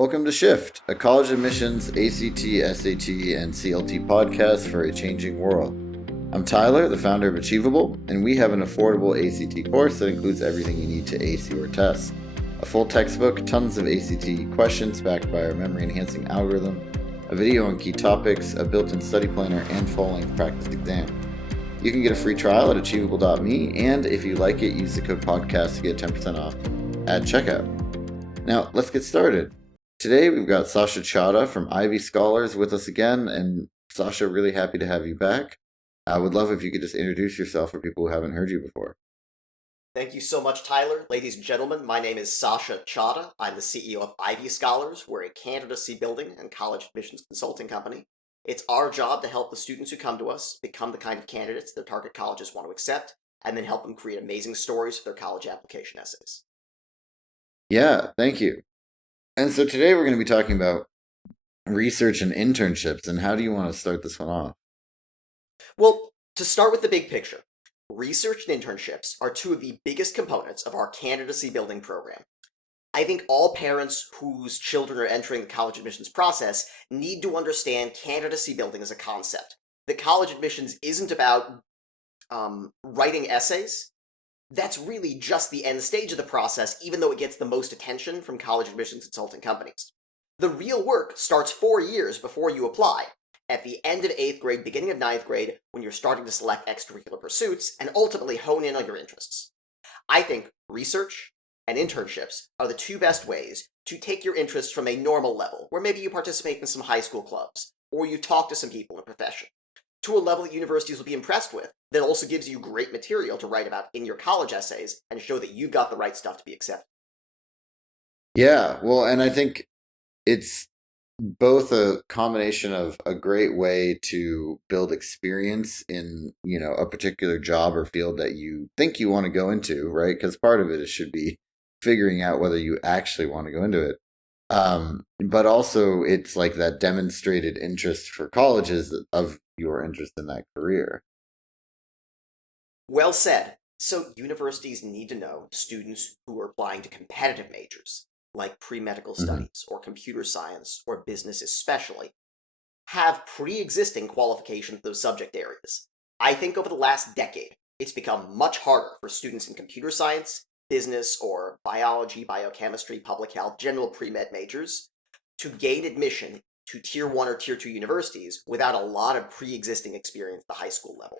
Welcome to Shift, a college admissions ACT, SAT, and CLT podcast for a changing world. I'm Tyler, the founder of Achievable, and we have an affordable ACT course that includes everything you need to ace your test. A full textbook, tons of ACT questions backed by our memory-enhancing algorithm, a video on key topics, a built-in study planner, and full-length practice exam. You can get a free trial at achievable.me, and if you like it, use the code podcast to get 10% off at checkout. Now, let's get started. Today, we've got Sasha Chada from Ivy Scholars with us again, and Sasha, really happy to have you back. I would love if you could just introduce yourself for people who haven't heard you before. Thank you so much, Tyler. Ladies and gentlemen, my name is Sasha Chada. I'm the CEO of Ivy Scholars. We're a candidacy building and college admissions consulting company. It's our job to help the students who come to us become the kind of candidates their target colleges want to accept, and then help them create amazing stories for their college application essays. Yeah, thank you. And so today we're going to be talking about research and internships, and how do you want to start this one off? Well, to start with the big picture, research and internships are two of the biggest components of our candidacy building program. I think all parents whose children are entering the college admissions process need to understand candidacy building as a concept. That college admissions isn't about writing essays. That's really just the end stage of the process, even though it gets the most attention from college admissions consulting companies. The real work starts 4 years before you apply, at the end of 8th grade, beginning of 9th grade, when you're starting to select extracurricular pursuits and ultimately hone in on your interests. I think research and internships are the two best ways to take your interests from a normal level, where maybe you participate in some high school clubs, or you talk to some people in the profession, to a level that universities will be impressed with, that also gives you great material to write about in your college essays and show that you've got the right stuff to be accepted. Yeah, well, and I think it's both a combination of a great way to build experience in, a particular job or field that you think you want to go into, right? Because part of it should be figuring out whether you actually want to go into it. But also it's like that demonstrated interest for colleges of your interest in that career. Well said. So universities need to know students who are applying to competitive majors, like pre-medical studies or computer science or business especially, have pre-existing qualifications in those subject areas. I think over the last decade, it's become much harder for students in computer science, business, or biology, biochemistry, public health, general pre-med majors to gain admission to Tier 1 or Tier 2 universities without a lot of pre-existing experience at the high school level.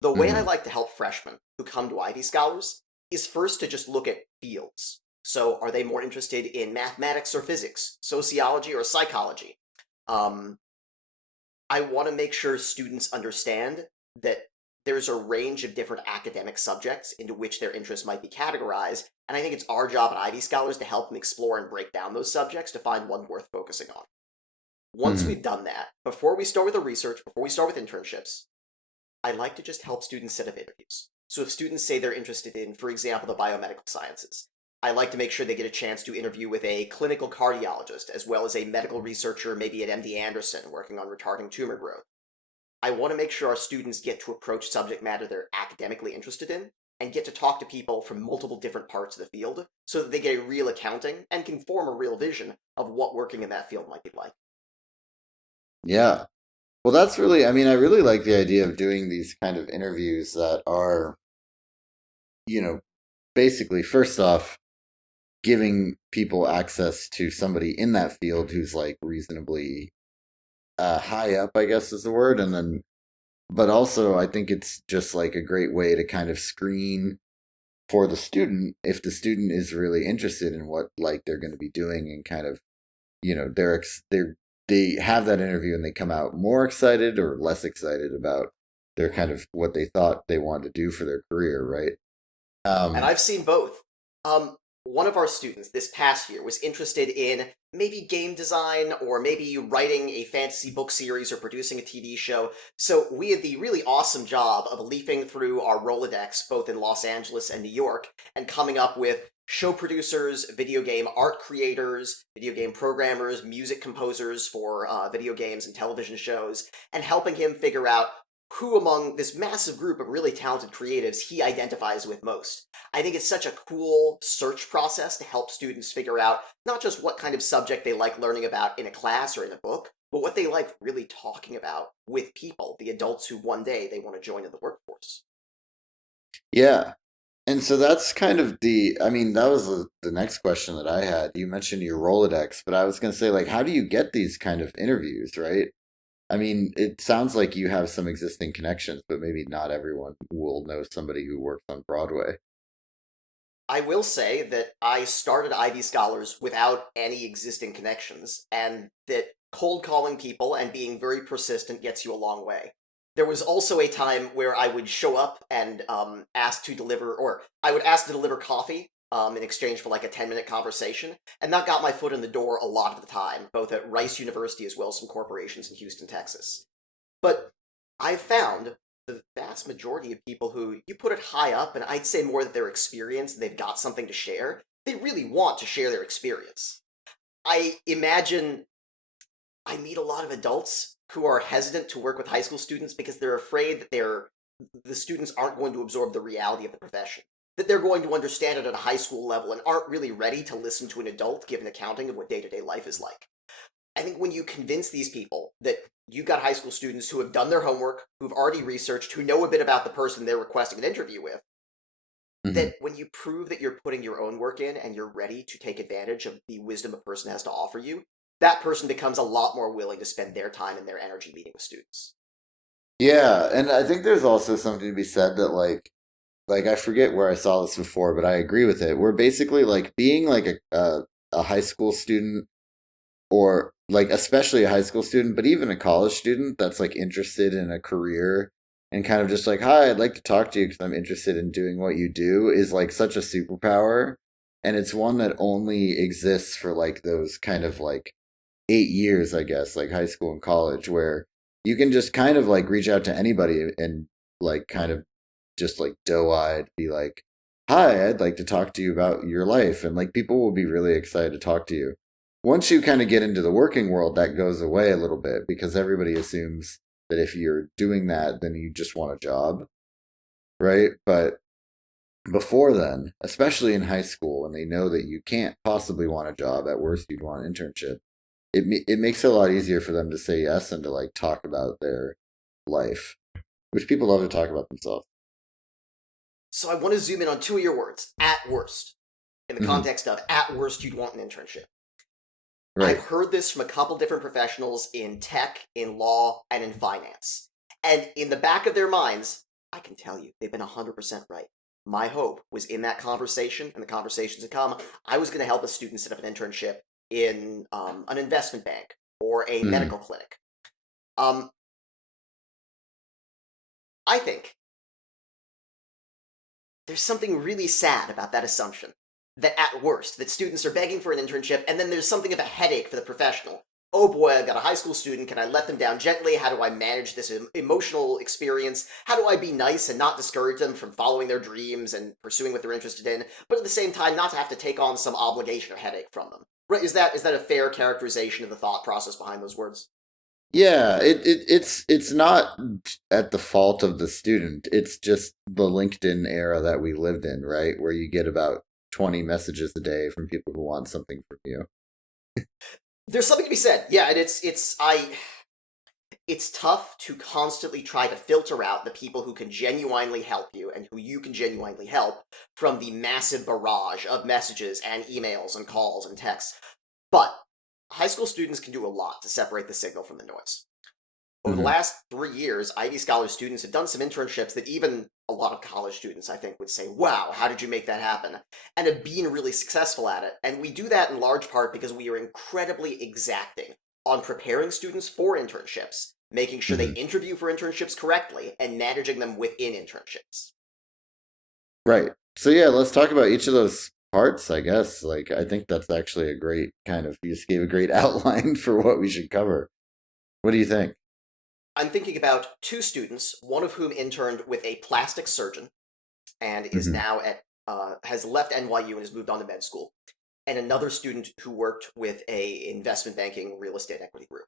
The way I like to help freshmen who come to Ivy Scholars is first to just look at fields. So are they more interested in mathematics or physics, sociology or psychology? I want to make sure students understand that there's a range of different academic subjects into which their interests might be categorized, and I think it's our job at Ivy Scholars to help them explore and break down those subjects to find one worth focusing on. Once we've done that, before we start with the research, before we start with internships, I like to just help students set up interviews. So if students say they're interested in, for example, the biomedical sciences, I like to make sure they get a chance to interview with a clinical cardiologist, as well as a medical researcher, maybe at MD Anderson, working on retarding tumor growth. I want to make sure our students get to approach subject matter they're academically interested in, and get to talk to people from multiple different parts of the field, so that they get a real accounting and can form a real vision of what working in that field might be like. Yeah. Well, that's really, I really like the idea of doing these kind of interviews that are, basically, first off, giving people access to somebody in that field who's like reasonably high up, I guess is the word. And then, but also I think it's just like a great way to kind of screen for the student if the student is really interested in what like they're going to be doing, and kind of, they have that interview and they come out more excited or less excited about their kind of what they thought they wanted to do for their career, right? And I've seen both. One of our students this past year was interested in maybe game design, or maybe writing a fantasy book series or producing a TV show. So we had the really awesome job of leafing through our Rolodex, both in Los Angeles and New York, and coming up with show producers, video game art creators, video game programmers, music composers for video games and television shows, and helping him figure out who among this massive group of really talented creatives he identifies with most. I think it's such a cool search process to help students figure out not just what kind of subject they like learning about in a class or in a book, but what they like really talking about with people, the adults who one day they want to join in the workforce. Yeah. And so that's kind of I mean, that was the next question that I had. You mentioned your Rolodex, but I was going to say, like, how do you get these kind of interviews, right? I mean, it sounds like you have some existing connections, but maybe not everyone will know somebody who works on Broadway. I will say that I started Ivy Scholars without any existing connections, and that cold calling people and being very persistent gets you a long way. There was also a time where I would show up and ask to deliver, or I would ask to deliver coffee in exchange for like a 10-minute conversation, and that got my foot in the door a lot of the time, both at Rice University as well as some corporations in Houston, Texas. But I've found the vast majority of people who you put it high up, and I'd say more that their experience, they've got something to share, they really want to share their experience. I imagine I meet a lot of adults who are hesitant to work with high school students because they're afraid that the students aren't going to absorb the reality of the profession, that they're going to understand it at a high school level and aren't really ready to listen to an adult give an accounting of what day-to-day life is like. I think when you convince these people that you've got high school students who have done their homework, who've already researched, who know a bit about the person they're requesting an interview with, Hmm. that when you prove that you're putting your own work in and you're ready to take advantage of the wisdom a person has to offer you, that person becomes a lot more willing to spend their time and their energy meeting with students. Yeah, and I think there's also something to be said that like I forget where I saw this before, but I agree with it. We're basically like being like a high school student, or like especially a high school student, but even a college student that's like interested in a career and kind of just like, hi, I'd like to talk to you because I'm interested in doing what you do, is like such a superpower. And it's one that only exists for like those kind of like 8 years, I guess, like high school and college, where you can just kind of like reach out to anybody and like kind of just like doe eyed be like, hi, I'd like to talk to you about your life. And like people will be really excited to talk to you. Once you kind of get into the working world, that goes away a little bit because everybody assumes that if you're doing that, then you just want a job, right? But before then, especially in high school, when they know that you can't possibly want a job, at worst, you'd want an internship, it makes it a lot easier for them to say yes and to like talk about their life, which people love to talk about themselves. So I want to zoom in on two of your words, at worst, in the Hmm. context of at worst you'd want an internship. I've Right. heard this from a couple different professionals in tech, in law, and in finance. And in the back of their minds, I can tell you, they've been 100% right. My hope was in that conversation and the conversations to come, I was going to help a student set up an internship in an investment bank or a Hmm. medical clinic. Um, I think there's something really sad about that assumption. That at worst, that students are begging for an internship, and then there's something of a headache for the professional. Oh boy, I've got a high school student. Can I let them down gently? How do I manage this emotional experience? How do I be nice and not discourage them from following their dreams and pursuing what they're interested in, but at the same time not to have to take on some obligation or headache from them? Right? Is that a fair characterization of the thought process behind those words? Yeah, it's not at the fault of the student. It's just the LinkedIn era that we lived in, right? Where you get about 20 messages a day from people who want something from you. There's something to be said. Yeah, and it's tough to constantly try to filter out the people who can genuinely help you and who you can genuinely help from the massive barrage of messages and emails and calls and texts. But high school students can do a lot to separate the signal from the noise. Over the Hmm. last 3 years, Ivy Scholar students have done some internships that even a lot of college students, I think, would say, wow, how did you make that happen? And have been really successful at it. And we do that in large part because we are incredibly exacting on preparing students for internships, making sure they Hmm. interview for internships correctly, and managing them within internships. Right. So yeah, let's talk about each of those parts, I guess. Like I think that's actually a great kind of, you just gave a great outline for what we should cover. What do you think? I'm thinking about two students, one of whom interned with a plastic surgeon and is Hmm. now has left NYU and has moved on to med school, and another student who worked with a investment banking real estate equity group.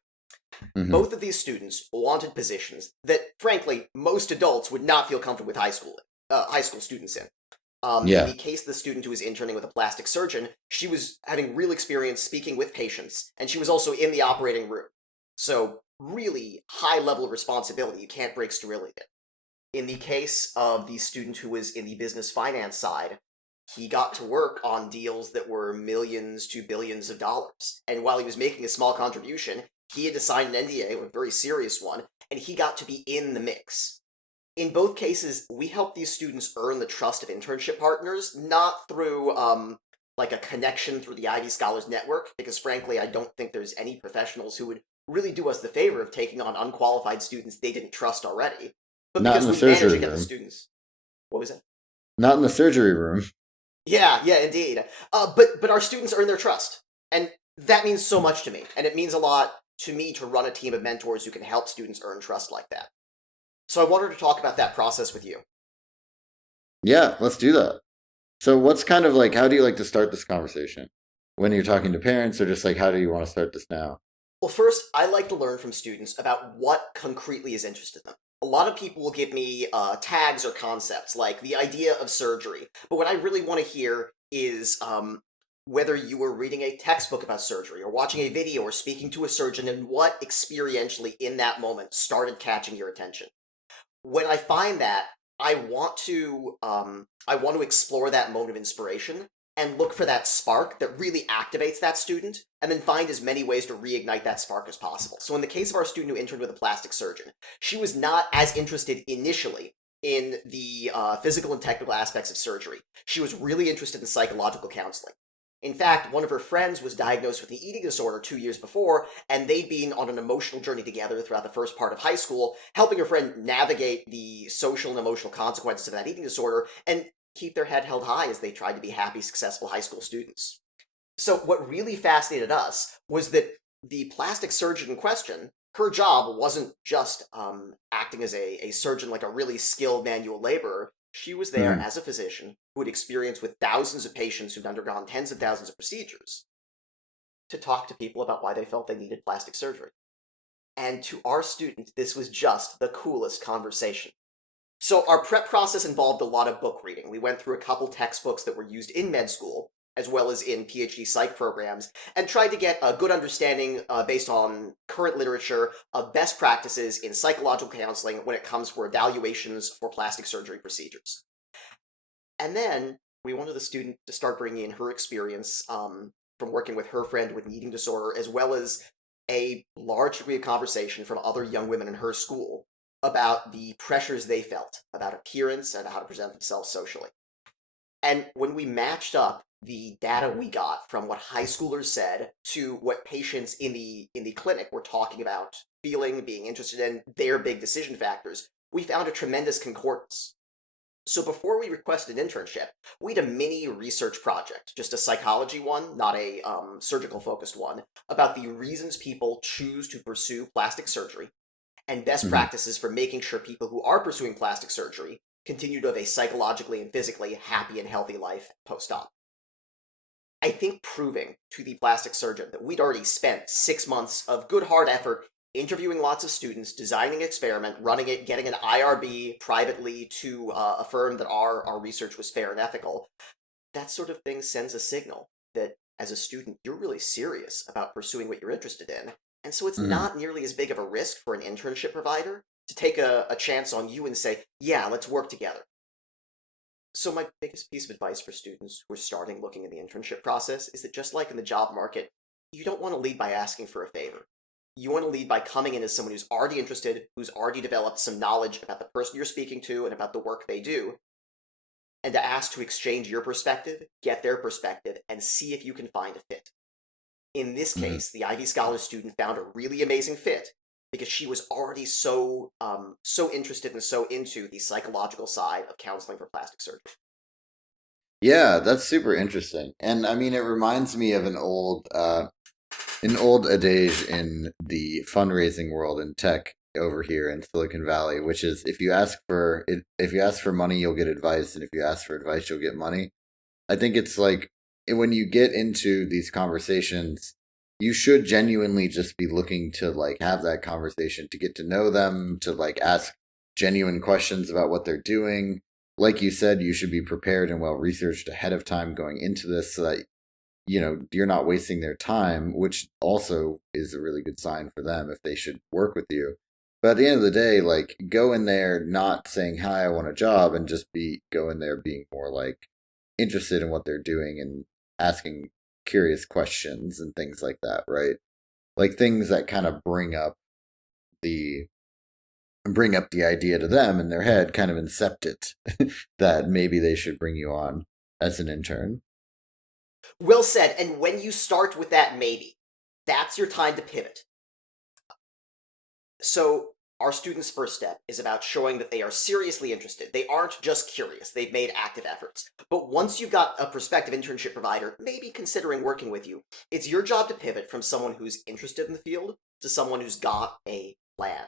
Mm-hmm. Both of these students wanted positions that, frankly, most adults would not feel comfortable with high school students in. In Yeah. the case of the student who was interning with a plastic surgeon, she was having real experience speaking with patients, and she was also in the operating room. So, really high level of responsibility. You can't break sterility there. In the case of the student who was in the business finance side, he got to work on deals that were millions to billions of dollars. And while he was making a small contribution, he had to sign an NDA, a very serious one, and he got to be in the mix. In both cases, we help these students earn the trust of internship partners, not through like a connection through the Ivy Scholars Network, because frankly, I don't think there's any professionals who would really do us the favor of taking on unqualified students they didn't trust already, but Not in because the we manage surgery to get the room. students. What was it? Not in the surgery room. Yeah, indeed. But our students earn their trust, and that means so much to me, and it means a lot to me to run a team of mentors who can help students earn trust like that. So I wanted to talk about that process with you. Yeah, let's do that. So, what's kind of like, how do you like to start this conversation? When you're talking to parents, or just like, how do you want to start this now? Well, first, I like to learn from students about what concretely is interested in them. A lot of people will give me tags or concepts, like the idea of surgery. But what I really want to hear is whether you were reading a textbook about surgery, or watching a video, or speaking to a surgeon, and what experientially in that moment started catching your attention. When I find that, I want to explore that moment of inspiration and look for that spark that really activates that student, and then find as many ways to reignite that spark as possible. So in the case of our student who interned with a plastic surgeon, she was not as interested initially in the physical and technical aspects of surgery. She was really interested in psychological counseling. In fact, one of her friends was diagnosed with an eating disorder 2 years before, and they'd been on an emotional journey together throughout the first part of high school, helping her friend navigate the social and emotional consequences of that eating disorder and keep their head held high as they tried to be happy, successful high school students. So, what really fascinated us was that the plastic surgeon in question, her job wasn't just acting as a surgeon like a really skilled manual laborer. She was there Mm. as a physician who had experience with thousands of patients who'd undergone tens of thousands of procedures to talk to people about why they felt they needed plastic surgery. And to our student, this was just the coolest conversation. So our prep process involved a lot of book reading. We went through a couple textbooks that were used in med school, as well as in PhD psych programs, and tried to get a good understanding based on current literature of best practices in psychological counseling when it comes for evaluations for plastic surgery procedures. And then we wanted the student to start bringing in her experience from working with her friend with an eating disorder, as well as a large degree of conversation from other young women in her school about the pressures they felt about appearance and how to present themselves socially. And when we matched up the data we got from what high schoolers said to what patients in the clinic were talking about feeling, being interested in, their big decision factors, we found a tremendous concordance. So before we requested an internship, we had a mini research project, just a psychology one, not a surgical focused one, about the reasons people choose to pursue plastic surgery and best Hmm. practices for making sure people who are pursuing plastic surgery continue to have a psychologically and physically happy and healthy life post-op. I think proving to the plastic surgeon that we'd already spent 6 months of good hard effort interviewing lots of students, designing an experiment, running it, getting an IRB privately to affirm that our research was fair and ethical, that sort of thing sends a signal that as a student, you're really serious about pursuing what you're interested in. And so it's Hmm. not nearly as big of a risk for an internship provider to take a chance on you and say, yeah, let's work together. So my biggest piece of advice for students who are starting looking at the internship process is that just like in the job market, you don't want to lead by asking for a favor. You want to lead by coming in as someone who's already interested, who's already developed some knowledge about the person you're speaking to and about the work they do, and to ask to exchange your perspective, get their perspective, and see if you can find a fit. In this Hmm. case, the Ivy Scholar student found a really amazing fit because she was already so interested and so into the psychological side of counseling for plastic surgery. Yeah, that's super interesting. And I mean, it reminds me of an old adage in the fundraising world in tech over here in Silicon Valley, which is if you ask for money, you'll get advice, and if you ask for advice, you'll get money. I think it's like when you get into these conversations, you should genuinely just be looking to like have that conversation, to get to know them, to like ask genuine questions about what they're doing. Like you said, you should be prepared and well researched ahead of time going into this so that you're not wasting their time, which also is a really good sign for them if they should work with you. But at the end of the day, like go in there not saying, "Hi, I want a job," and just go in there being more like interested in what they're doing and asking curious questions and things like that, right? Like things that kind of the bring up the idea to them in their head, kind of incept it that maybe they should bring you on as an intern. Well said, and when you start with that maybe, that's your time to pivot. So, our students' first step is about showing that they are seriously interested. They aren't just curious, they've made active efforts. But once you've got a prospective internship provider, maybe considering working with you, it's your job to pivot from someone who's interested in the field to someone who's got a plan.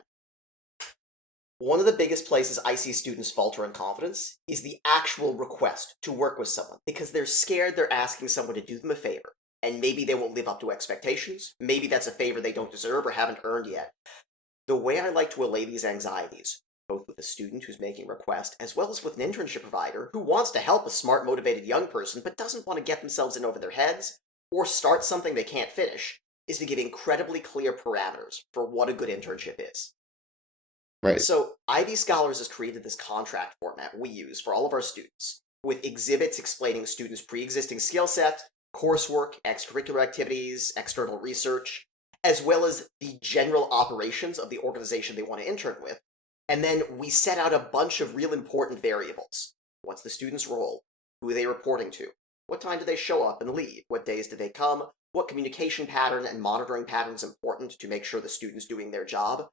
One of the biggest places I see students falter in confidence is the actual request to work with someone because they're scared they're asking someone to do them a favor, and maybe they won't live up to expectations. Maybe that's a favor they don't deserve or haven't earned yet. The way I like to allay these anxieties, both with a student who's making a request as well as with an internship provider who wants to help a smart, motivated young person but doesn't want to get themselves in over their heads or start something they can't finish, is to give incredibly clear parameters for what a good internship is. Right. So, Ivy Scholars has created this contract format we use for all of our students, with exhibits explaining the students' pre-existing skill set, coursework, extracurricular activities, external research, as well as the general operations of the organization they want to intern with. And then we set out a bunch of real important variables. What's the student's role? Who are they reporting to? What time do they show up and leave? What days do they come? What communication pattern and monitoring pattern is important to make sure the student's doing their job?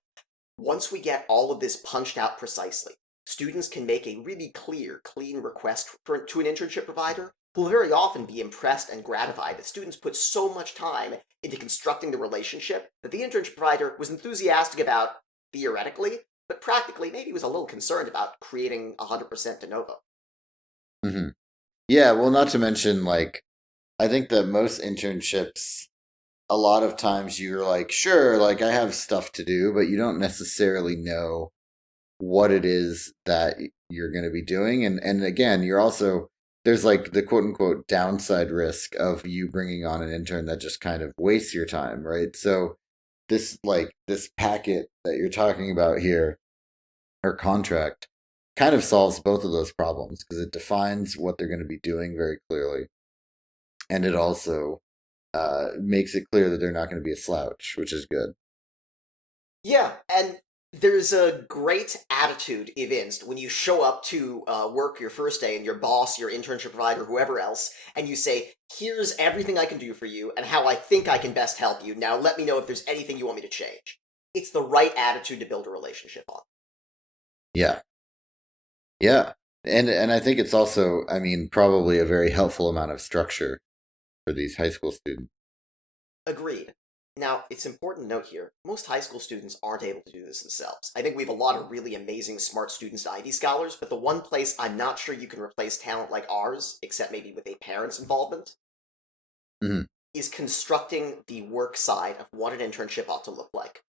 Once we get all of this punched out precisely, students can make a really clear, clean request to an internship provider who will very often be impressed and gratified that students put so much time into constructing the relationship that the internship provider was enthusiastic about theoretically, but practically maybe was a little concerned about creating 100% de novo. Mm-hmm. Yeah, well, not to mention, like, I think that most internships, a lot of times you're like, sure, like I have stuff to do, but you don't necessarily know what it is that you're going to be doing. And again, you're also, there's like the quote unquote downside risk of you bringing on an intern that just kind of wastes your time, right? So this packet that you're talking about here, or contract, kind of solves both of those problems because it defines what they're going to be doing very clearly, and it also makes it clear that they're not going to be a slouch, which is good. Yeah, and there's a great attitude evinced when you show up to work your first day and your boss, your internship provider, whoever else, and you say, here's everything I can do for you and how I think I can best help you. Now let me know if there's anything you want me to change. It's the right attitude to build a relationship on. Yeah, yeah, and I think it's also, I mean, probably a very helpful amount of structure for these high school students. Agreed. Now, it's important to note here, most high school students aren't able to do this themselves. I think we have a lot of really amazing, smart students at Ivy Scholars, but the one place I'm not sure you can replace talent like ours, except maybe with a parent's involvement, Mm-hmm. is constructing the work side of what an internship ought to look like.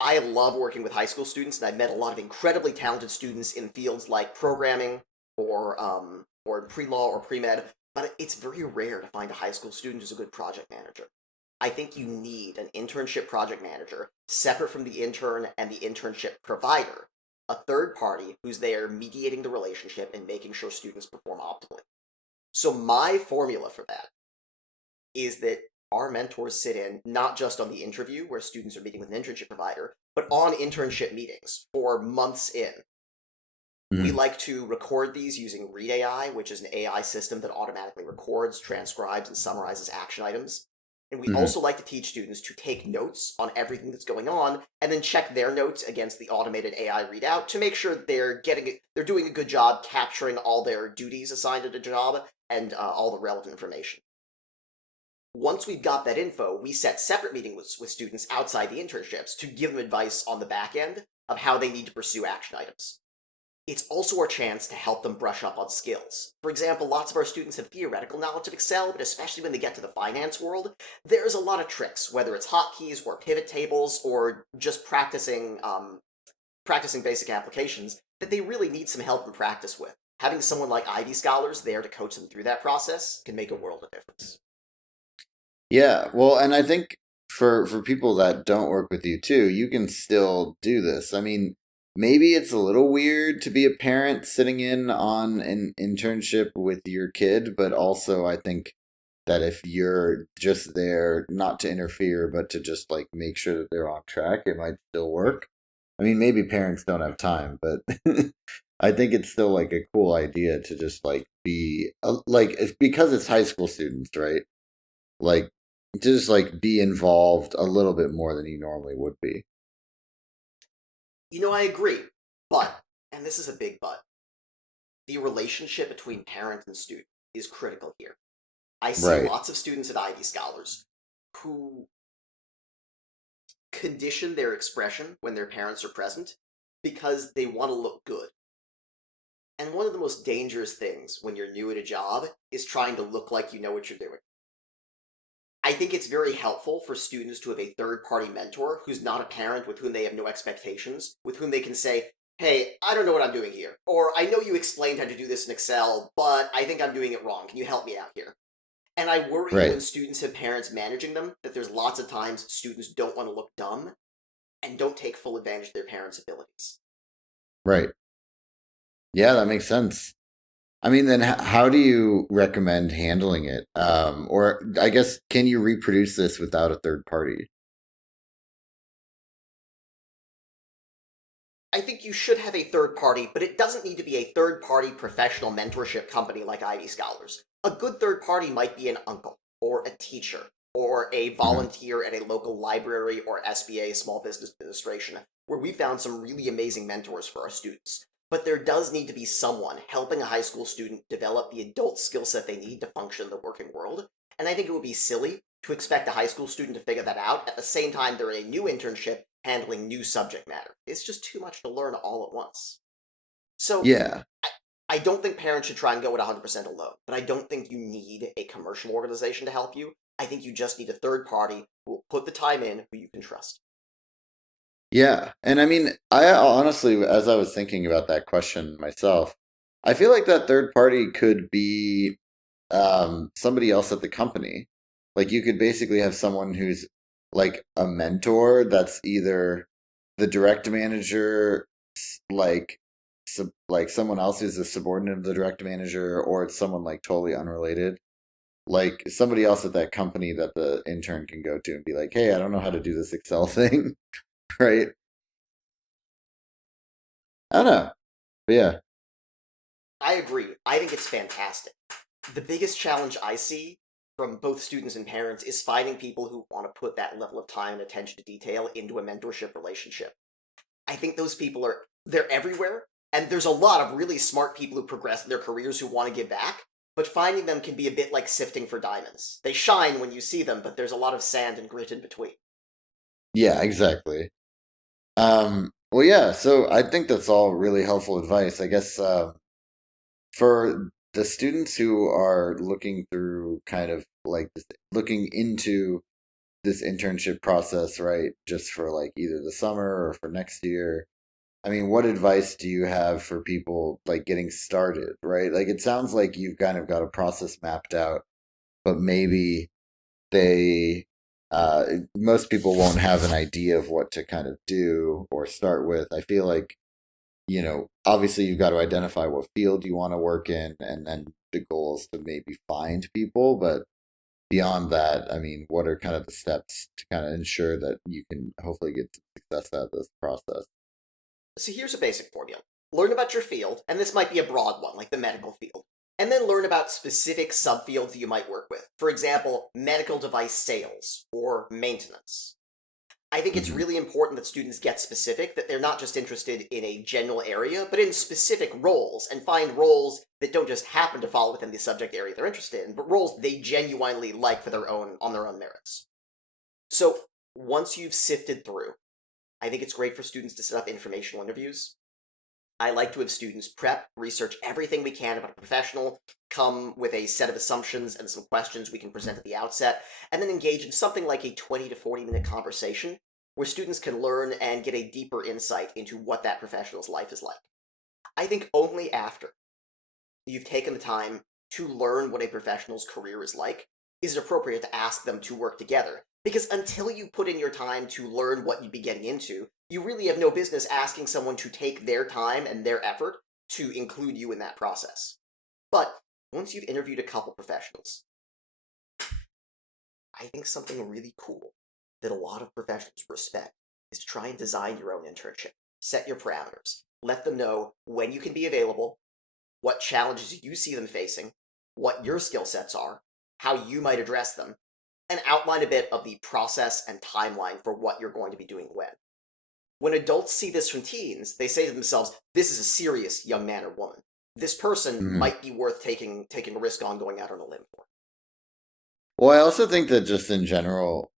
I love working with high school students, and I've met a lot of incredibly talented students in fields like programming or pre-law or pre-med, but it's very rare to find a high school student who's a good project manager. I think you need an internship project manager separate from the intern and the internship provider, a third party who's there mediating the relationship and making sure students perform optimally. So my formula for that is that our mentors sit in not just on the interview where students are meeting with an internship provider, but on internship meetings for months in. We Mm-hmm. like to record these using Read AI, which is an AI system that automatically records, transcribes, and summarizes action items. And we Mm-hmm. also like to teach students to take notes on everything that's going on and then check their notes against the automated AI readout to make sure they're doing a good job capturing all their duties assigned at a job and all the relevant information. Once we've got that info, we set separate meetings with students outside the internships to give them advice on the back end of how they need to pursue action items. it's also our chance to help them brush up on skills. For example, lots of our students have theoretical knowledge of Excel, but especially when they get to the finance world, there's a lot of tricks, whether it's hotkeys or pivot tables or just practicing basic applications, that they really need some help and practice with. Having someone like Ivy Scholars there to coach them through that process can make a world of difference. Yeah, well, and I think for people that don't work with you too, you can still do this. I mean, maybe it's a little weird to be a parent sitting in on an internship with your kid, but also I think that if you're just there not to interfere, but to just like make sure that they're on track, it might still work. I mean, maybe parents don't have time, but I think it's still like a cool idea to just like be like it's because it's high school students, right? Like just like be involved a little bit more than you normally would be. I agree, but, and this is a big but, the relationship between parent and student is critical here. I see Right, lots of students at Ivy Scholars who condition their expression when their parents are present because they want to look good. And one of the most dangerous things when you're new at a job is trying to look like you know what you're doing. I think it's very helpful for students to have a third party mentor who's not a parent with whom they have no expectations, with whom they can say, hey, I don't know what I'm doing here. Or I know you explained how to do this in Excel, but I think I'm doing it wrong. Can you help me out here? And I worry right, when students have parents managing them that there's lots of times students don't want to look dumb and don't take full advantage of their parents' abilities. right. Yeah, that makes sense. I mean, then how do you recommend handling it? Or I guess, can you reproduce this without a third party? I think you should have a third party, but it doesn't need to be a third party professional mentorship company like Ivy Scholars. A good third party might be an uncle, or a teacher, or a Mhm. volunteer at a local library or SBA, Small Business Administration, where we found some really amazing mentors for our students. But there does need to be someone helping a high school student develop the adult skill set they need to function in the working world. And I think it would be silly to expect a high school student to figure that out at the same time they're in a new internship handling new subject matter. It's just too much to learn all at once. So, Yeah, I, I don't think parents should try and go it 100% alone, but I don't think you need a commercial organization to help you. I think you just need a third party who will put the time in, who you can trust. yeah. And I mean, I honestly, as I was thinking about that question myself, I feel like that third party could be somebody else at the company. Like you could basically have someone who's like a mentor that's either the direct manager, like like someone else who's a subordinate of the direct manager, or it's someone like totally unrelated. Like somebody else at that company that the intern can go to and be like, "Hey, I don't know how to do this Excel thing," right? I don't know, but yeah, I agree. I think it's fantastic. The biggest challenge I see from both students and parents is finding people who want to put that level of time and attention to detail into a mentorship relationship. I think those people they're everywhere, and there's a lot of really smart people who progress in their careers who want to give back, but finding them can be a bit like sifting for diamonds. They shine when you see them, but there's a lot of sand and grit in between. yeah, exactly. Well, yeah. So I think that's all really helpful advice. I guess for the students who are looking through kind of like looking into this internship process, right? Just for like either the summer or for next year. I mean, what advice do you have for people like getting started, right? Like it sounds like you've kind of got a process mapped out, but maybe they most people won't have an idea of what to kind of do or start with. I feel like, obviously you've got to identify what field you want to work in, and then the goal is to maybe find people. But beyond that, I mean, what are kind of the steps to kind of ensure that you can hopefully get some success out of this process? So here's a basic formula. Learn about your field, and this might be a broad one, like the medical field, and then learn about specific subfields that you might work with. For example, medical device sales or maintenance. I think it's Hmm. really important that students get specific, that they're not just interested in a general area, but in specific roles, and find roles that don't just happen to fall within the subject area they're interested in, but roles they genuinely like on their own merits. So once you've sifted through, I think it's great for students to set up informational interviews. I like to have students prep, research everything we can about a professional, come with a set of assumptions and some questions we can present at the outset, and then engage in something like a 20 to 40-minute conversation where students can learn and get a deeper insight into what that professional's life is like. I think only after you've taken the time to learn what a professional's career is like is it appropriate to ask them to work together. Because until you put in your time to learn what you'd be getting into, you really have no business asking someone to take their time and their effort to include you in that process. But once you've interviewed a couple professionals, I think something really cool that a lot of professionals respect is to try and design your own internship. Set your parameters. Let them know when you can be available, what challenges you see them facing, what your skill sets are, how you might address them, and outline a bit of the process and timeline for what you're going to be doing when. When adults see this from teens, they say to themselves, this is a serious young man or woman. This person Mhm. might be worth taking a risk on going out on a limb for. Well, I also think that just in general,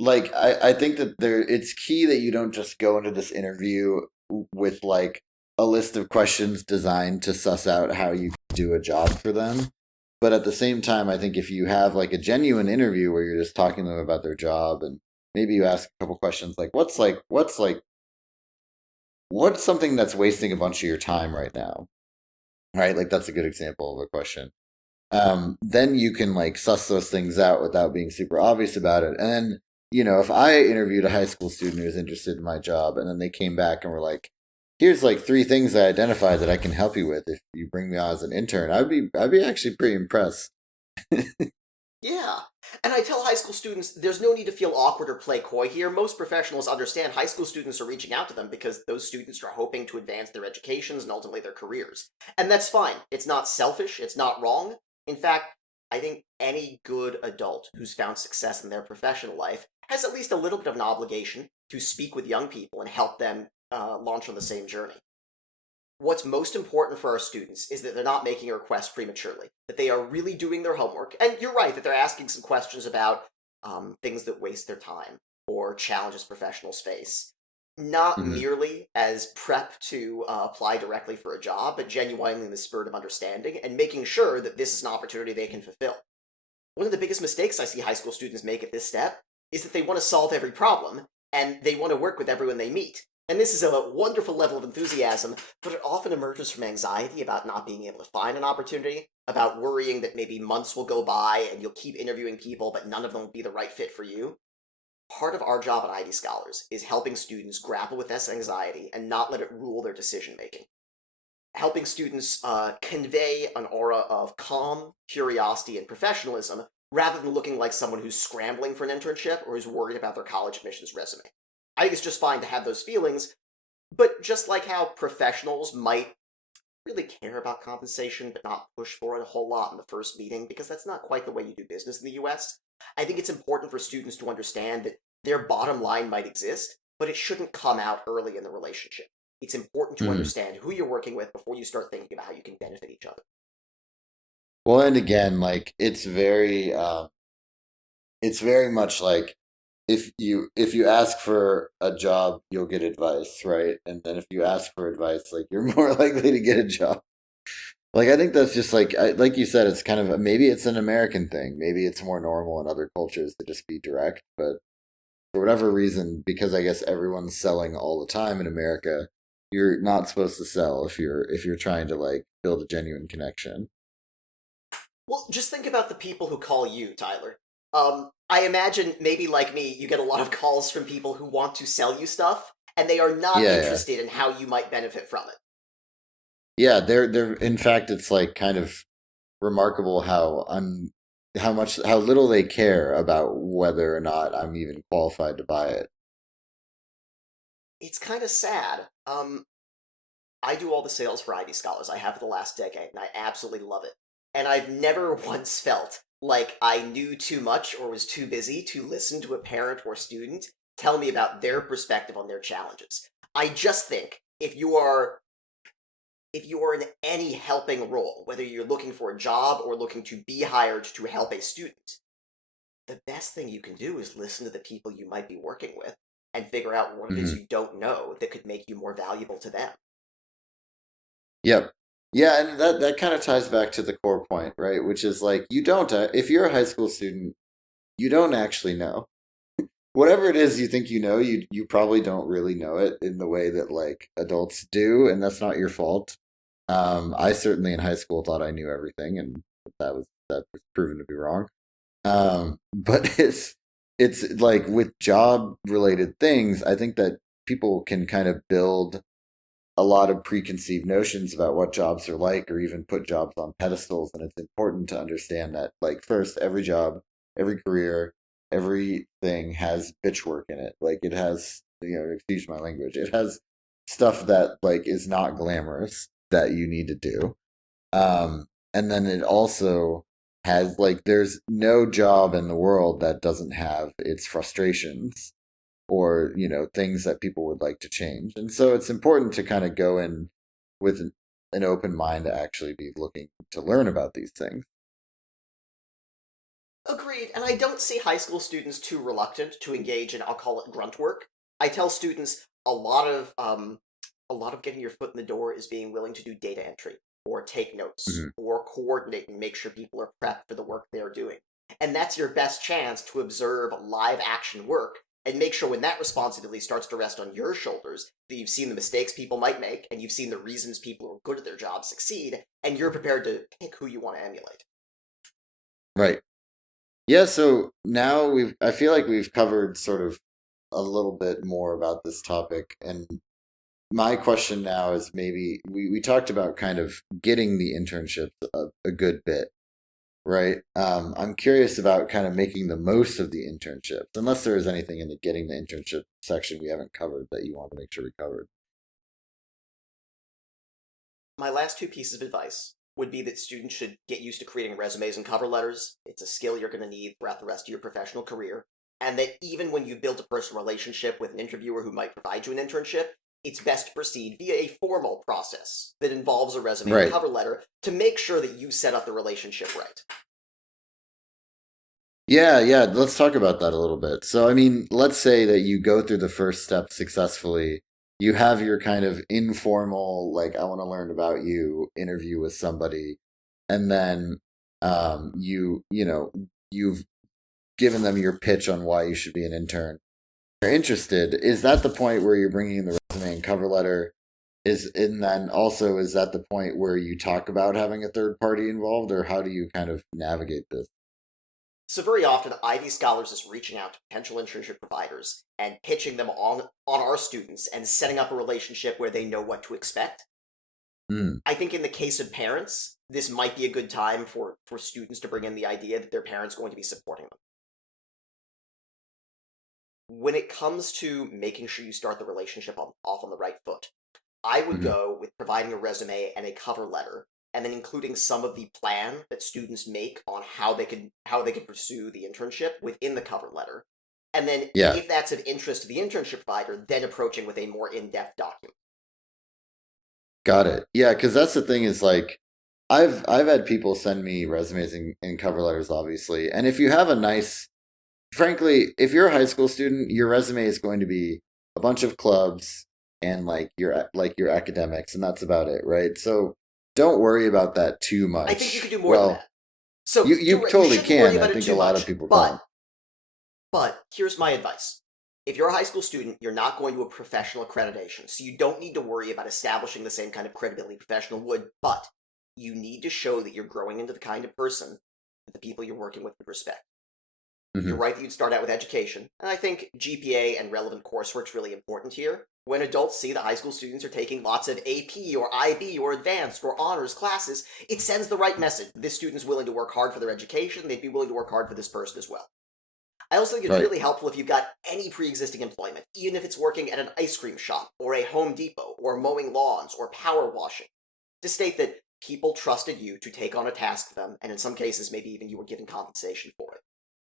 like I think that it's key that you don't just go into this interview with like a list of questions designed to suss out how you can do a job for them. But at the same time, I think if you have like a genuine interview where you're just talking to them about their job and maybe you ask a couple questions like what's something that's wasting a bunch of your time right now? Right? Like that's a good example of a question. Then you can like suss those things out without being super obvious about it. And then, if I interviewed a high school student who was interested in my job and then they came back and were like, here's like three things I identified that I can help you with if you bring me on as an intern, I'd be actually pretty impressed. Yeah. And I tell high school students there's no need to feel awkward or play coy here. Most professionals understand high school students are reaching out to them because those students are hoping to advance their educations and ultimately their careers. And that's fine. It's not selfish, it's not wrong. In fact, I think any good adult who's found success in their professional life has at least a little bit of an obligation to speak with young people and help them launch on the same journey. What's most important for our students is that they're not making a request prematurely, that they are really doing their homework. And you're right that they're asking some questions about things that waste their time or challenges professionals face. Not Hmm. merely as prep to apply directly for a job, but genuinely in the spirit of understanding and making sure that this is an opportunity they can fulfill. One of the biggest mistakes I see high school students make at this step is that they want to solve every problem and they want to work with everyone they meet. And this is a wonderful level of enthusiasm, but it often emerges from anxiety about not being able to find an opportunity, about worrying that maybe months will go by and you'll keep interviewing people, but none of them will be the right fit for you. Part of our job at Ivy Scholars is helping students grapple with this anxiety and not let it rule their decision making. Helping students convey an aura of calm, curiosity, and professionalism rather than looking like someone who's scrambling for an internship or who's worried about their college admissions resume. I think it's just fine to have those feelings, but just like how professionals might really care about compensation but not push for it a whole lot in the first meeting because that's not quite the way you do business in the US, I think it's important for students to understand that their bottom line might exist, but it shouldn't come out early in the relationship. It's important to Hmm. understand who you're working with before you start thinking about how you can benefit each other. Well, and again, like it's very much like if you ask for a job, you'll get advice, right? And then if you ask for advice, like you're more likely to get a job. Like I think that's just like you said, it's kind of maybe it's an American thing. Maybe it's more normal in other cultures to just be direct, but for whatever reason, because I guess everyone's selling all the time in America, you're not supposed to sell if you're trying to like build a genuine connection. Well, just think about the people who call you, Tyler. I imagine maybe like me, you get a lot of calls from people who want to sell you stuff, and they are not Yeah, yeah. interested in how you might benefit from it. Yeah, they're in fact it's like kind of remarkable how little they care about whether or not I'm even qualified to buy it. It's kind of sad. I do all the sales for Ivy Scholars. I have for the last decade, and I absolutely love it. And I've never once felt like I knew too much or was too busy to listen to a parent or student tell me about their perspective on their challenges. I just think if you are in any helping role, whether you're looking for a job or looking to be hired to help a student, the best thing you can do is listen to the people you might be working with and figure out what it is Hmm. you don't know that could make you more valuable to them. Yep. Yeah, and that kind of ties back to the core point, right? Which is like you don't if you're a high school student, you don't actually know. Whatever it is you think you know, you probably don't really know it in the way that like adults do, and that's not your fault. I certainly in high school thought I knew everything, and that was proven to be wrong. But it's like with job related things, I think that people can kind of build a lot of preconceived notions about what jobs are like, or even put jobs on pedestals. And it's important to understand that, like, first, every job, every career, everything has bitch work in it. Like, it has, excuse my language, it has stuff that, like, is not glamorous that you need to do. And then it also has, like, there's no job in the world that doesn't have its frustrations or things that people would like to change, and so it's important to kind of go in with an open mind to actually be looking to learn about these things. Agreed, and I don't see high school students too reluctant to engage in, I'll call it grunt work. I tell students a lot of getting your foot in the door is being willing to do data entry or take notes Hmm. or coordinate and make sure people are prepped for the work they're doing. And that's your best chance to observe live action work and make sure when that responsibility starts to rest on your shoulders that you've seen the mistakes people might make and you've seen the reasons people who are good at their job succeed and you're prepared to pick who you want to emulate. Right. Yeah, so now I feel like we've covered sort of a little bit more about this topic, and my question now is, maybe we talked about kind of getting the internships a good bit, right? I'm curious about kind of making the most of the internships, unless there is anything in the getting the internship section we haven't covered that you want to make sure we covered. My last two pieces of advice would be that students should get used to creating resumes and cover letters. It's a skill you're going to need throughout the rest of your professional career. And that even when you build a personal relationship with an interviewer who might provide you an internship, it's best to proceed via a formal process that involves a resume and Right. cover letter to make sure that you set up the relationship right. Yeah, yeah. Let's talk about that a little bit. So, I mean, let's say that you go through the first step successfully. You have your kind of informal, like, I want to learn about you interview with somebody. And then you've given them your pitch on why you should be an intern. They're interested. Is that the point where you're bringing in the resume and cover letter? And then also, is that the point where you talk about having a third party involved, or how do you kind of navigate this? So very often, Ivy Scholars is reaching out to potential internship providers and pitching them on our students and setting up a relationship where they know what to expect. Hmm. I think in the case of parents, this might be a good time for students to bring in the idea that their parents are going to be supporting them. When it comes to making sure you start the relationship off on the right foot, I would Hmm. go with providing a resume and a cover letter, and then including some of the plan that students make on how they could pursue the internship within the cover letter. And then Yeah. if that's of interest to the internship provider, then approaching with a more in-depth document. Got it. Yeah, because that's the thing is like I've had people send me resumes and cover letters, obviously. And if you have a nice, frankly, if you're a high school student, your resume is going to be a bunch of clubs and like your academics, and that's about it, right? So don't worry about that too I think you could much. do more than Well, that. So you you're right, you totally shouldn't worry can. I about it think a too lot of much, people but don't. here's my advice. If you're a high school student, you're not going to a professional accreditation, so you don't need to worry about establishing the same kind of credibility a professional would, but you need to show that you're growing into the kind of person that the people you're working with would respect. You're Hmm. right that you'd start out with education, and I think GPA and relevant coursework is really important here. When adults see that high school students are taking lots of AP or IB or advanced or honors classes, it sends the right message. This student's willing to work hard for their education, they'd be willing to work hard for this person as well. I also think it's Right. really helpful if you've got any pre-existing employment, even if it's working at an ice cream shop, or a Home Depot, or mowing lawns, or power washing, to state that people trusted you to take on a task for them, and in some cases, maybe even you were given compensation for it.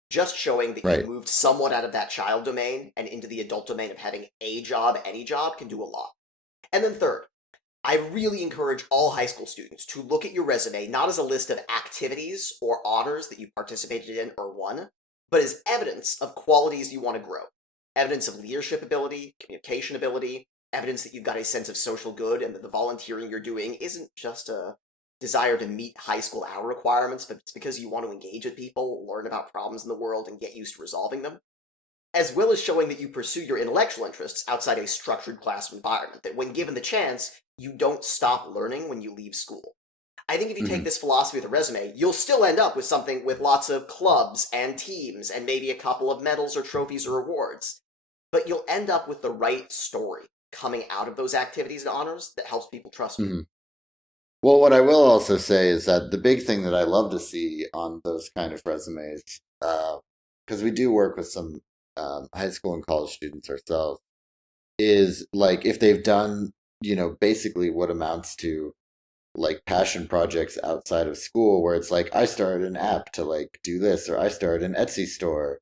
Just showing that you Right. moved somewhat out of that child domain and into the adult domain of having a job, any job, can do a lot. And then third, I really encourage all high school students to look at your resume not as a list of activities or honors that you participated in or won, but as evidence of qualities you want to grow. evidence of leadership ability, communication ability, evidence that you've got a sense of social good and that the volunteering you're doing isn't just a desire to meet high school hour requirements, but it's because you want to engage with people, learn about problems in the world, and get used to resolving them, as well as showing that you pursue your intellectual interests outside a structured classroom environment, that when given the chance, you don't stop learning when you leave school. I think if you take Mhm. this philosophy with a resume, you'll still end up with something with lots of clubs and teams and maybe a couple of medals or trophies or awards. But you'll end up with the right story coming out of those activities and honors that helps people trust you. Mhm. Well, what I will also say is that the big thing that I love to see on those kind of resumes, because we do work with some high school and college students ourselves, is like if they've done, basically what amounts to like passion projects outside of school, where it's like I started an app to like do this, or I started an Etsy store,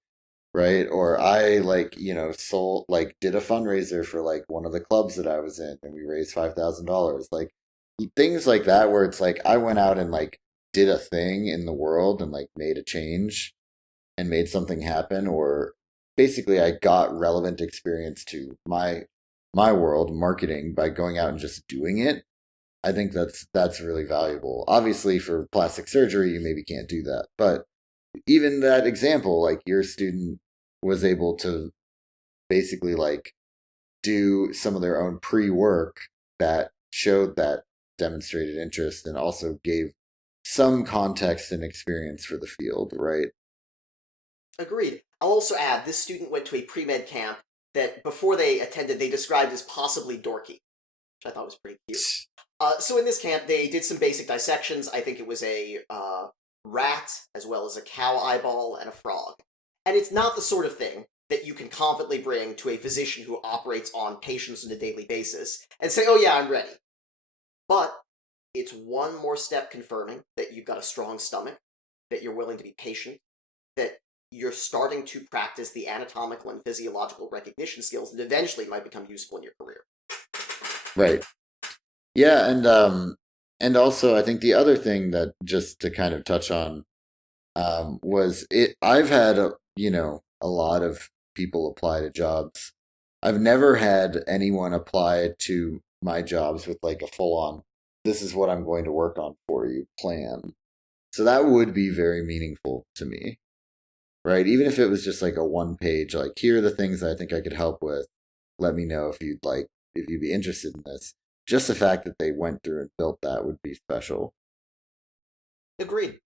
right? Or I like, sold like did a fundraiser for like one of the clubs that I was in and we raised $5,000. Like things like that where it's like I went out and like did a thing in the world and like made a change and made something happen, or basically I got relevant experience to my world, marketing, by going out and just doing it. I think that's really valuable. Obviously for plastic surgery you maybe can't do that, but even that example, like your student was able to basically like do some of their own pre-work that showed that demonstrated interest and also gave some context and experience for the field, right? Agreed. I'll also add this student went to a pre-med camp that before they attended they described as possibly dorky, which I thought was pretty cute. So in this camp, they did some basic dissections. I think it was a rat, as well as a cow eyeball, and a frog. And it's not the sort of thing that you can confidently bring to a physician who operates on patients on a daily basis and say, oh yeah, I'm ready. But it's one more step confirming that you've got a strong stomach, that you're willing to be patient, that you're starting to practice the anatomical and physiological recognition skills that eventually might become useful in your career. Right. Yeah, and also I think the other thing that just to kind of touch on was it I've had a lot of people apply to jobs. I've never had anyone apply to my jobs with like a full on this is what I'm going to work on for you plan. So that would be very meaningful to me, right? Even if it was just like a one page, like here are the things that I think I could help with. Let me know if you'd be interested in this. Just the fact that they went through and built that would be special. Agreed.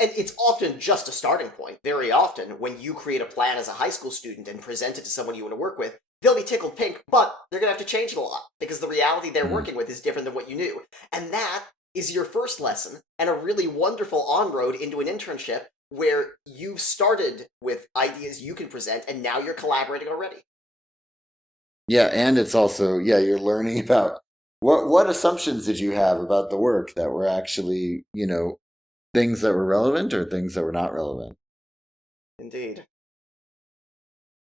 And it's often just a starting point. Very often, when you create a plan as a high school student and present it to someone you want to work with, they'll be tickled pink, but they're going to have to change it a lot because the reality they're Mhm. working with is different than what you knew. And that is your first lesson and a really wonderful on-road into an internship where you've started with ideas you can present and now you're collaborating already. Yeah, and it's also, yeah, you're learning about what assumptions did you have about the work that were actually, things that were relevant or things that were not relevant. Indeed.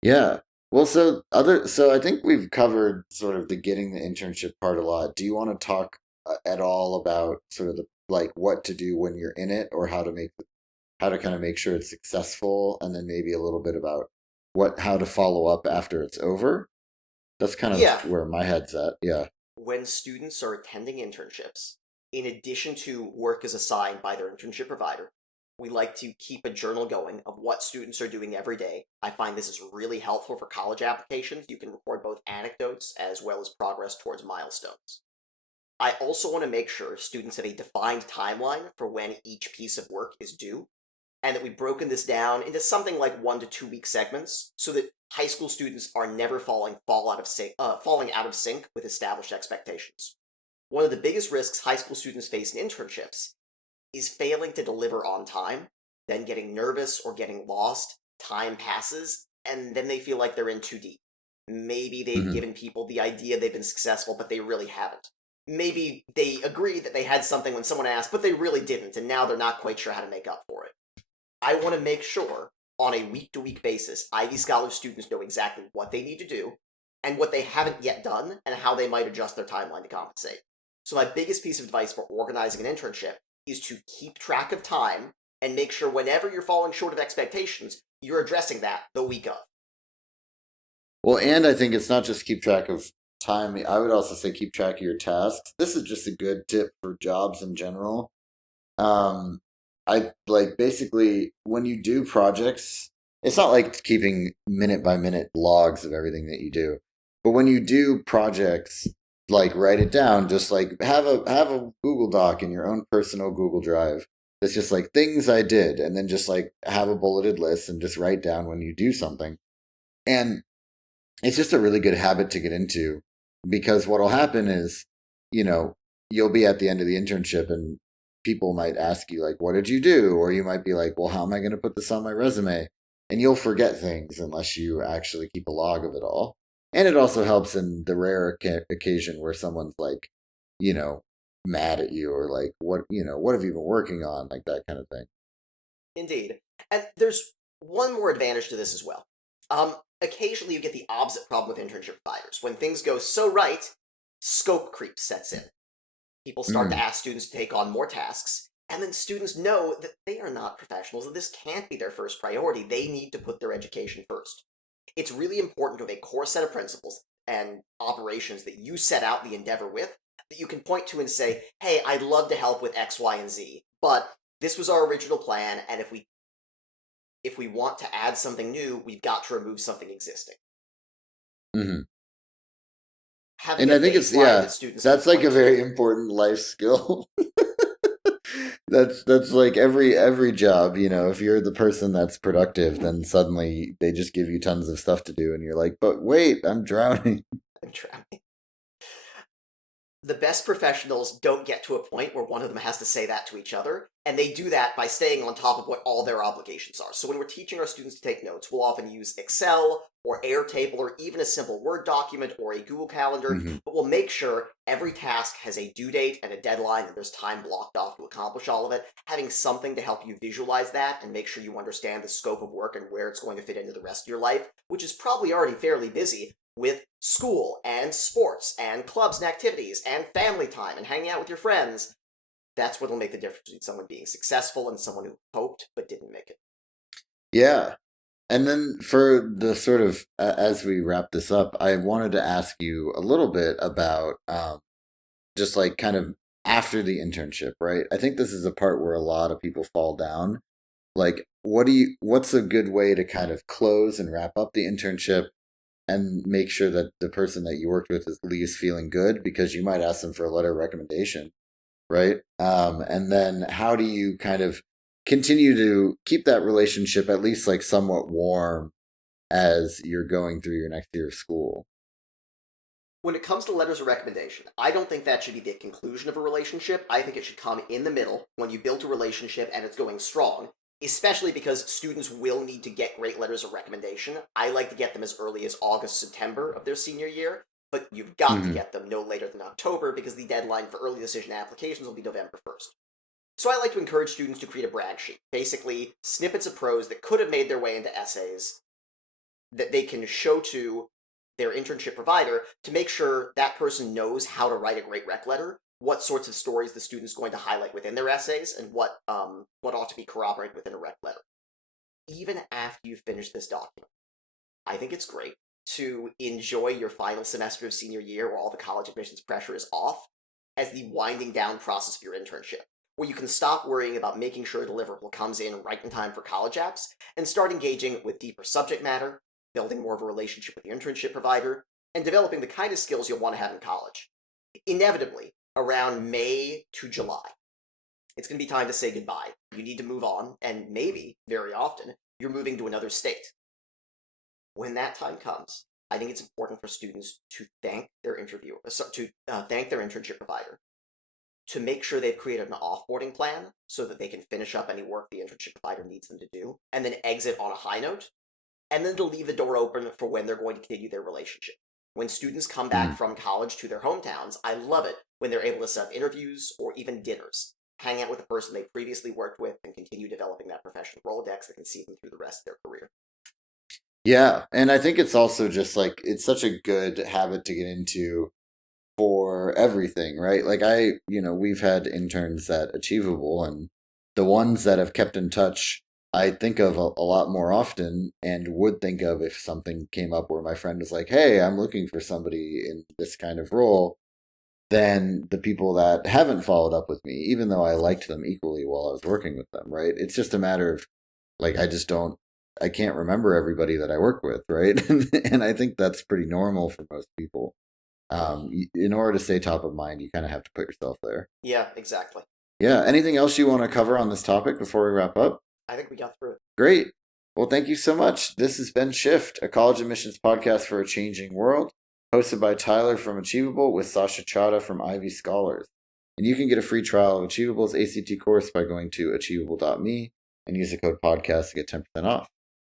Yeah. Well, so I think we've covered sort of the getting the internship part a lot. Do you want to talk at all about sort of the like what to do when you're in it, or how to kind of make sure it's successful, and then maybe a little bit about what how to follow up after it's over? That's kind of Yeah, where my head's at. Yeah. when students are attending internships, in addition to work as assigned by their internship provider, we like to keep a journal going of what students are doing every day. I find this is really helpful for college applications. You can record both anecdotes as well as progress towards milestones. I also want to make sure students have a defined timeline for when each piece of work is due, and that we've broken this down into something like 1 to 2 week segments so that high school students are never falling out of sync with established expectations. One of the biggest risks high school students face in internships is failing to deliver on time, then getting nervous or getting lost, time passes, and then they feel like they're in too deep. Maybe they've Hmm. given people the idea they've been successful, but they really haven't. Maybe they agree that they had something when someone asked, but they really didn't, and now they're not quite sure how to make up for it. I want to make sure on a week to week basis, Ivy Scholar students know exactly what they need to do and what they haven't yet done and how they might adjust their timeline to compensate. So, my biggest piece of advice for organizing an internship is to keep track of time and make sure whenever you're falling short of expectations, you're addressing that the week of. Well, and I think it's not just keep track of time. I would also say keep track of your tasks. This is just a good tip for jobs in general. Um, I like basically when you do projects, it's not like keeping minute by minute logs of everything that you do. But when you do projects, like write it down, just like have a Google Doc in your own personal Google Drive. It's just like things I did, and then just like have a bulleted list and just write down when you do something. And it's just a really good habit to get into because what'll happen is, you know, you'll be at the end of the internship and people might ask you like, what did you do? Or you might be like, well, how am I going to put this on my resume? And you'll forget things unless you actually keep a log of it all. And it also helps in the rare occasion where someone's like, you know, mad at you or like, what have you been working on? Like that kind of thing. Indeed. And there's one more advantage to this as well. Occasionally you get the opposite problem with internship providers. When things go so right, scope creep sets in. People start to Mm, ask students to take on more tasks, and then students know that they are not professionals, that this can't be their first priority. They need to put their education first. It's really important to have a core set of principles and operations that you set out the endeavor with, that you can point to and say, hey, I'd love to help with X, Y, and Z, but this was our original plan, and if we want to add something new, we've got to remove something existing. hmm Having And a I think it's, baseline that yeah, students can that's like a point very to. important life skill. That's like every job, if you're the person that's productive, then suddenly they just give you tons of stuff to do and you're like, "But wait, I'm drowning." I'm trying. The best professionals don't get to a point where one of them has to say that to each other, and they do that by staying on top of what all their obligations are. So when we're teaching our students to take notes, we'll often use Excel or Airtable or even a simple Word document or a Google Calendar, hmm but we'll make sure every task has a due date and a deadline and there's time blocked off to accomplish all of it. Having something to help you visualize that and make sure you understand the scope of work and where it's going to fit into the rest of your life, which is probably already fairly busy, with school and sports and clubs and activities and family time and hanging out with your friends, that's what'll make the difference between someone being successful and someone who hoped but didn't make it. Yeah. And then for the sort of as we wrap this up, I wanted to ask you a little bit about just like kind of after the internship, right? I think this is a part where a lot of people fall down. Like, what's a good way to kind of close and wrap up the internship and make sure that the person that you worked with leaves feeling good because you might ask them for a letter of recommendation, right? And then how do you kind of continue to keep that relationship at least like somewhat warm as you're going through your next year of school? When it comes to letters of recommendation, I don't think that should be the conclusion of a relationship. I think it should come in the middle when you build a relationship and it's going strong, especially because students will need to get great letters of recommendation. I like to get them as early as August, September of their senior year, but you've got to hmm get them no later than October because the deadline for early decision applications will be November 1st. So I like to encourage students to create a brag sheet, basically snippets of prose that could have made their way into essays that they can show to their internship provider to make sure that person knows how to write a great rec letter, what sorts of stories the student's going to highlight within their essays, and what ought to be corroborated within a rec letter. Even after you finish this document, I think it's great to enjoy your final semester of senior year where all the college admissions pressure is off as the winding down process of your internship, where you can stop worrying about making sure a deliverable comes in right in time for college apps and start engaging with deeper subject matter, building more of a relationship with your internship provider, and developing the kind of skills you'll want to have in college. Inevitably, around May to July, it's going to be time to say goodbye. You need to move on, and maybe, very often, you're moving to another state. When that time comes, I think it's important for students to thank their thank their internship provider, to make sure they've created an offboarding plan so that they can finish up any work the internship provider needs them to do, and then exit on a high note, and then to leave the door open for when they're going to continue their relationship. When students come back from college to their hometowns, I love it when they're able to set up interviews or even dinners, hang out with the person they previously worked with, and continue developing that professional Rolodex that can see them through the rest of their career. Yeah, and I think it's also just like it's such a good habit to get into for everything, right? Like we've had interns at Achievable and the ones that have kept in touch I think of a lot more often and would think of if something came up where my friend was like, hey, I'm looking for somebody in this kind of role, than the people that haven't followed up with me, even though I liked them equally while I was working with them, right? It's just a matter of like, I can't remember everybody that I work with, right? And I think that's pretty normal for most people. In order to stay top of mind, you kind of have to put yourself there. Yeah, exactly. Yeah. Anything else you want to cover on this topic before we wrap up? I think we got through it. Great. Well, thank you so much. This has been Shift, a college admissions podcast for a changing world, hosted by Tyler from Achievable with Sasha Chada from Ivy Scholars. And you can get a free trial of Achievable's ACT course by going to achievable.me and use the code podcast to get 10% off.